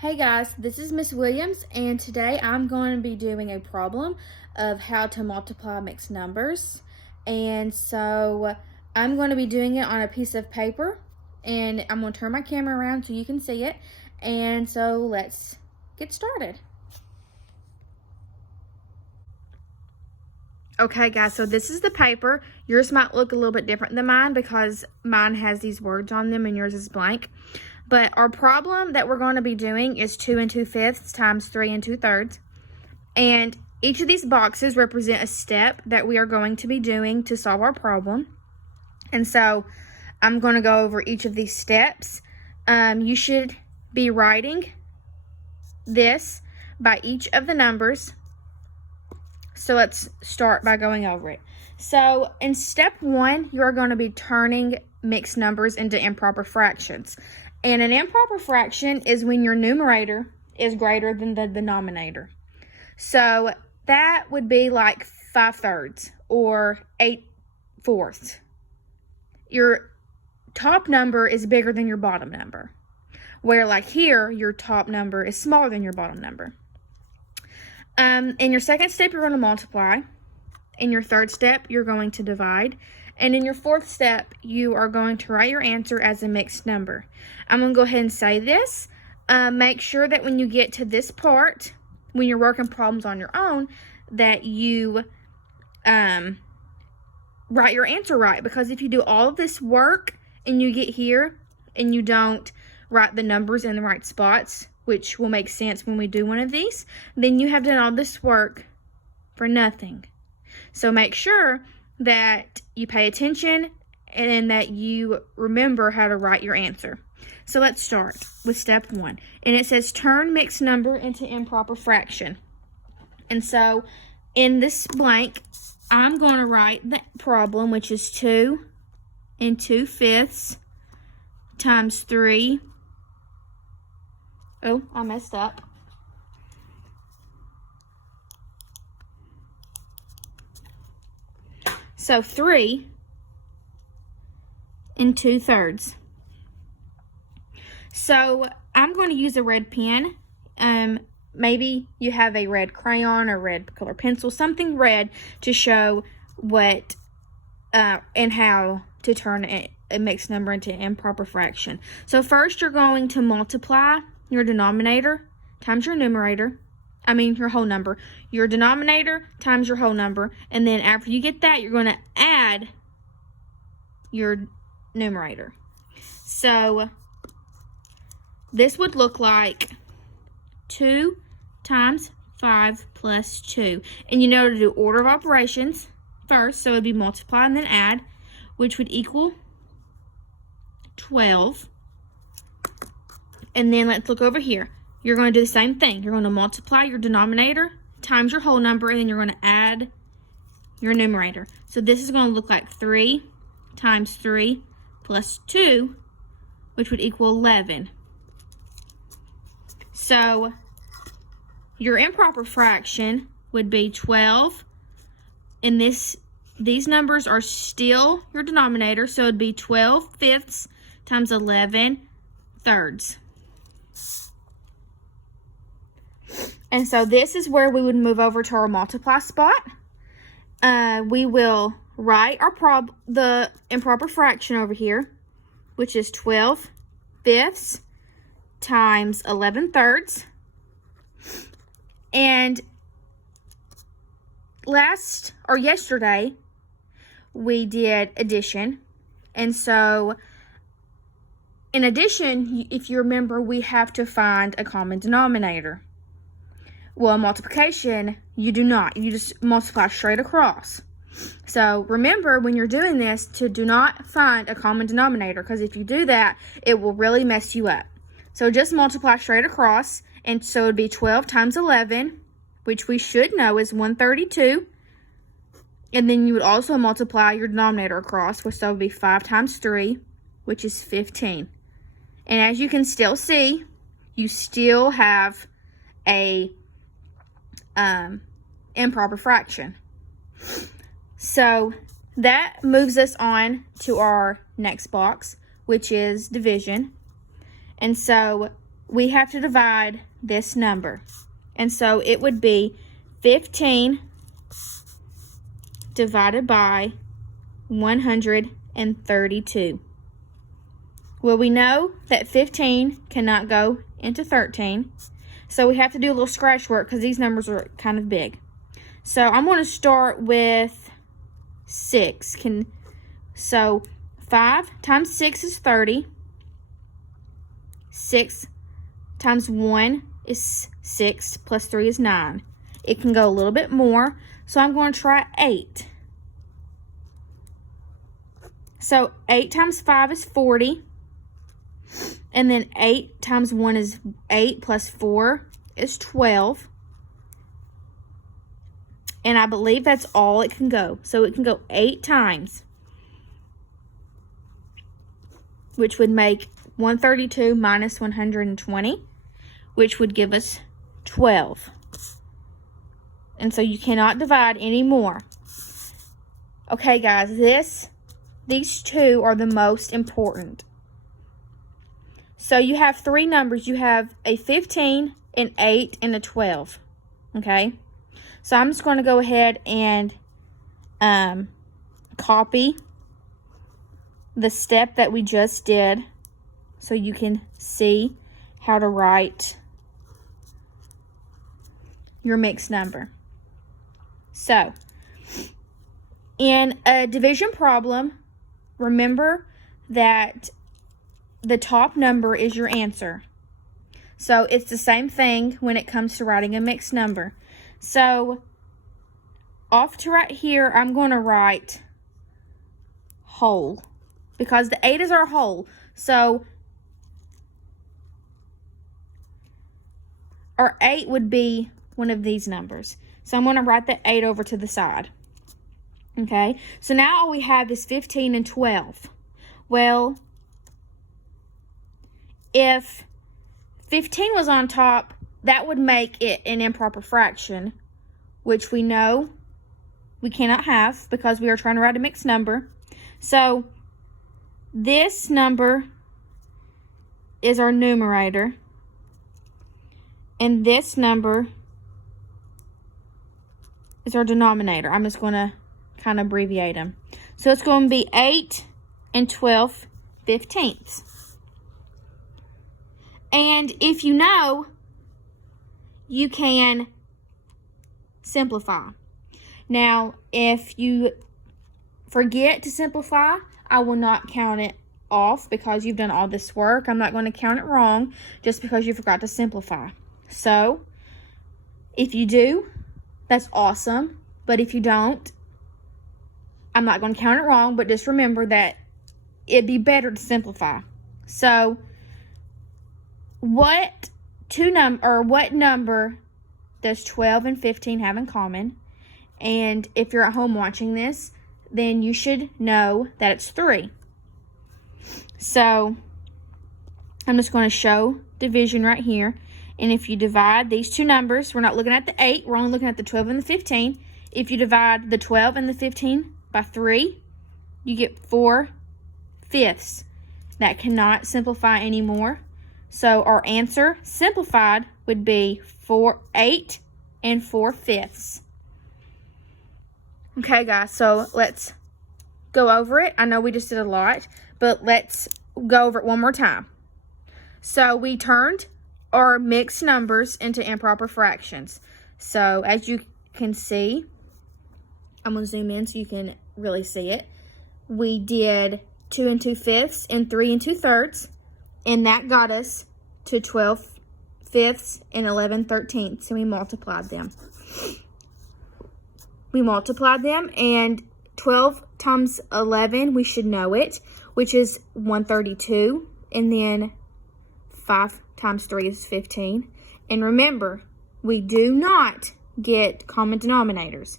Hey guys, this is Miss Williams, and today I'm going to be doing a problem of how to multiply mixed numbers. And so I'm going to be doing it on a piece of paper, and I'm going to turn my camera around so you can see it. And so let's get started. Okay guys, so this is the paper. Yours might look a little bit different than mine because mine has these words on them and yours is blank. But our problem that we're going to be doing is 2 2/5 times 3 2/3. And each of these boxes represent a step that we are going to be doing to solve our problem. And so I'm going to go over each of these steps. You should be writing this by each of the numbers. So let's start by going over it. So in step 1, you are going to be turning mixed numbers into improper fractions. And an improper fraction is when your numerator is greater than the denominator. So that would be like 5/3 or 8/4. Your top number is bigger than your bottom number. Where like here, your top number is smaller than your bottom number. In your second step, you're going to multiply. In your third step, you're going to divide. And in your fourth step, you are going to write your answer as a mixed number. I'm going to go ahead and say this. Make sure that when you get to this part, when you're working problems on your own, that you write your answer right. Because if you do all of this work and you get here and you don't write the numbers in the right spots, which will make sense when we do one of these, then you have done all this work for nothing. So make sure that you pay attention and that you remember how to write your answer. So let's start with step 1. And it says turn mixed number into improper fraction. And so in this blank, I'm going to write the problem, which is 2 2/5 times 3. Oh, I messed up. So 3 2/3. So I'm going to use a red pen. Maybe you have a red crayon or red color pencil, something red to show what and how to turn a mixed number into an improper fraction. So first you're going to multiply your denominator times your numerator. Your whole number. Your denominator times your whole number. And then after you get that, you're going to add your numerator. So this would look like 2 times 5 plus 2. And you know to do order of operations first. So it would be multiply and then add, which would equal 12. And then let's look over here. You're going to do the same thing. You're going to multiply your denominator times your whole number, and then you're going to add your numerator. So this is going to look like 3 times 3 plus 2, which would equal 11. So your improper fraction would be 12, and these numbers are still your denominator, so it'd be 12/5 times 11/3. And so this is where we would move over to our multiply spot. We will write the improper fraction over here, which is 12/5 times 11/3. And yesterday, we did addition. And so in addition, if you remember, we have to find a common denominator. Well, multiplication, you do not. You just multiply straight across. So remember, when you're doing this, to do not find a common denominator, because if you do that, it will really mess you up. So just multiply straight across, and so it would be 12 times 11, which we should know is 132. And then you would also multiply your denominator across, which that would be 5 times 3, which is 15. And as you can still see, you still have a improper fraction. So that moves us on to our next box, which is division. And so we have to divide this number. And so it would be 15 divided by 132. Well, we know that 15 cannot go into 13. So we have to do a little scratch work because these numbers are kind of big. So I'm going to start with 6. So 5 times 6 is 30. 6 times 1 is 6 plus 3 is 9. It can go a little bit more. So I'm going to try 8. So 8 times 5 is 40. And then 8 times 1 is 8 plus 4 is 12. And I believe that's all it can go. So it can go 8 times, which would make 132 minus 120, which would give us 12. And so you cannot divide anymore. Okay, guys, these two are the most important. So you have 3 numbers. You have a 15, an 8, and a 12. Okay? So I'm just going to go ahead and copy the step that we just did so you can see how to write your mixed number. So, in a division problem, remember that the top number is your answer. So it's the same thing when it comes to writing a mixed number. So off to right here, I'm going to write whole because the 8 is our whole. So our 8 would be one of these numbers. So I'm going to write the 8 over to the side. Okay, so now all we have is 15 and 12. Well, if 15 was on top, that would make it an improper fraction, which we know we cannot have because we are trying to write a mixed number. So this number is our numerator, and this number is our denominator. I'm just going to kind of abbreviate them. So it's going to be 8 and 12/15. And if you know, you can simplify. Now, if you forget to simplify, I will not count it off because you've done all this work. I'm not going to count it wrong just because you forgot to simplify. So, if you do, that's awesome. But if you don't, I'm not going to count it wrong, but just remember that it'd be better to simplify. So, what number does 12 and 15 have in common? And if you're at home watching this, then you should know that it's 3. So, I'm just going to show division right here. And if you divide these two numbers, we're not looking at the 8, we're only looking at the 12 and the 15. If you divide the 12 and the 15 by 3, you get 4/5. That cannot simplify anymore. So our answer simplified would be 8 and 4/5. Okay, guys, so let's go over it. I know we just did a lot, but let's go over it one more time. So we turned our mixed numbers into improper fractions. So as you can see, I'm going to zoom in so you can really see it. We did 2 2/5 and 3 2/3, and that got us to 12/5 and 11/13, and we multiplied them. And 12 times 11, we should know it, which is 132, and then 5 times 3 is 15. And remember, we do not get common denominators.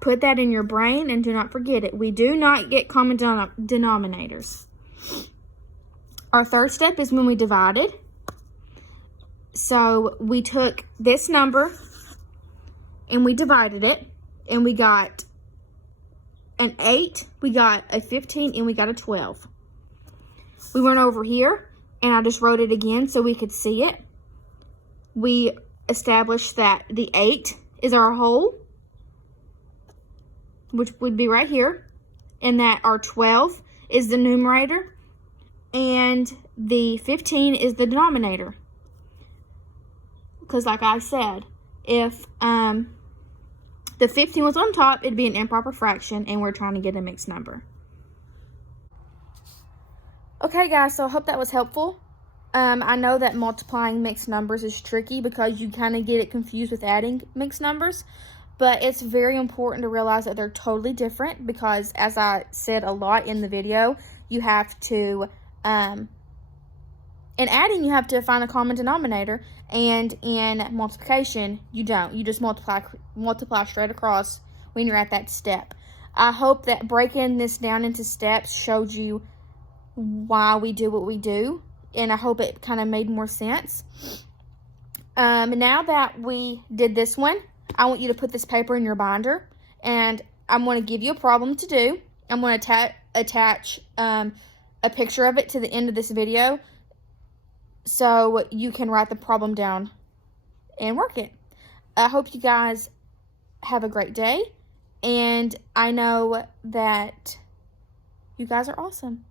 Put that in your brain and do not forget it. We do not get common denominators. Our third step is when we divided. So we took this number and we divided it, and we got an 8, we got a 15, and we got a 12. We went over here and I just wrote it again so we could see it. We established that the 8 is our whole, which would be right here, and that our 12 is the numerator, and the 15 is the denominator. Because like I said, if the 15 was on top, it'd be an improper fraction, and we're trying to get a mixed number. Okay, guys, so I hope that was helpful. I know that multiplying mixed numbers is tricky because you kind of get it confused with adding mixed numbers, but it's very important to realize that they're totally different because, as I said a lot in the video, you have to, in adding, you have to find a common denominator, and in multiplication, you don't. You just multiply straight across when you're at that step. I hope that breaking this down into steps showed you why we do what we do, and I hope it kind of made more sense. Now that we did this one, I want you to put this paper in your binder, and I'm going to give you a problem to do. I'm going to attach a picture of it to the end of this video so you can write the problem down and work it. I hope you guys have a great day, and I know that you guys are awesome.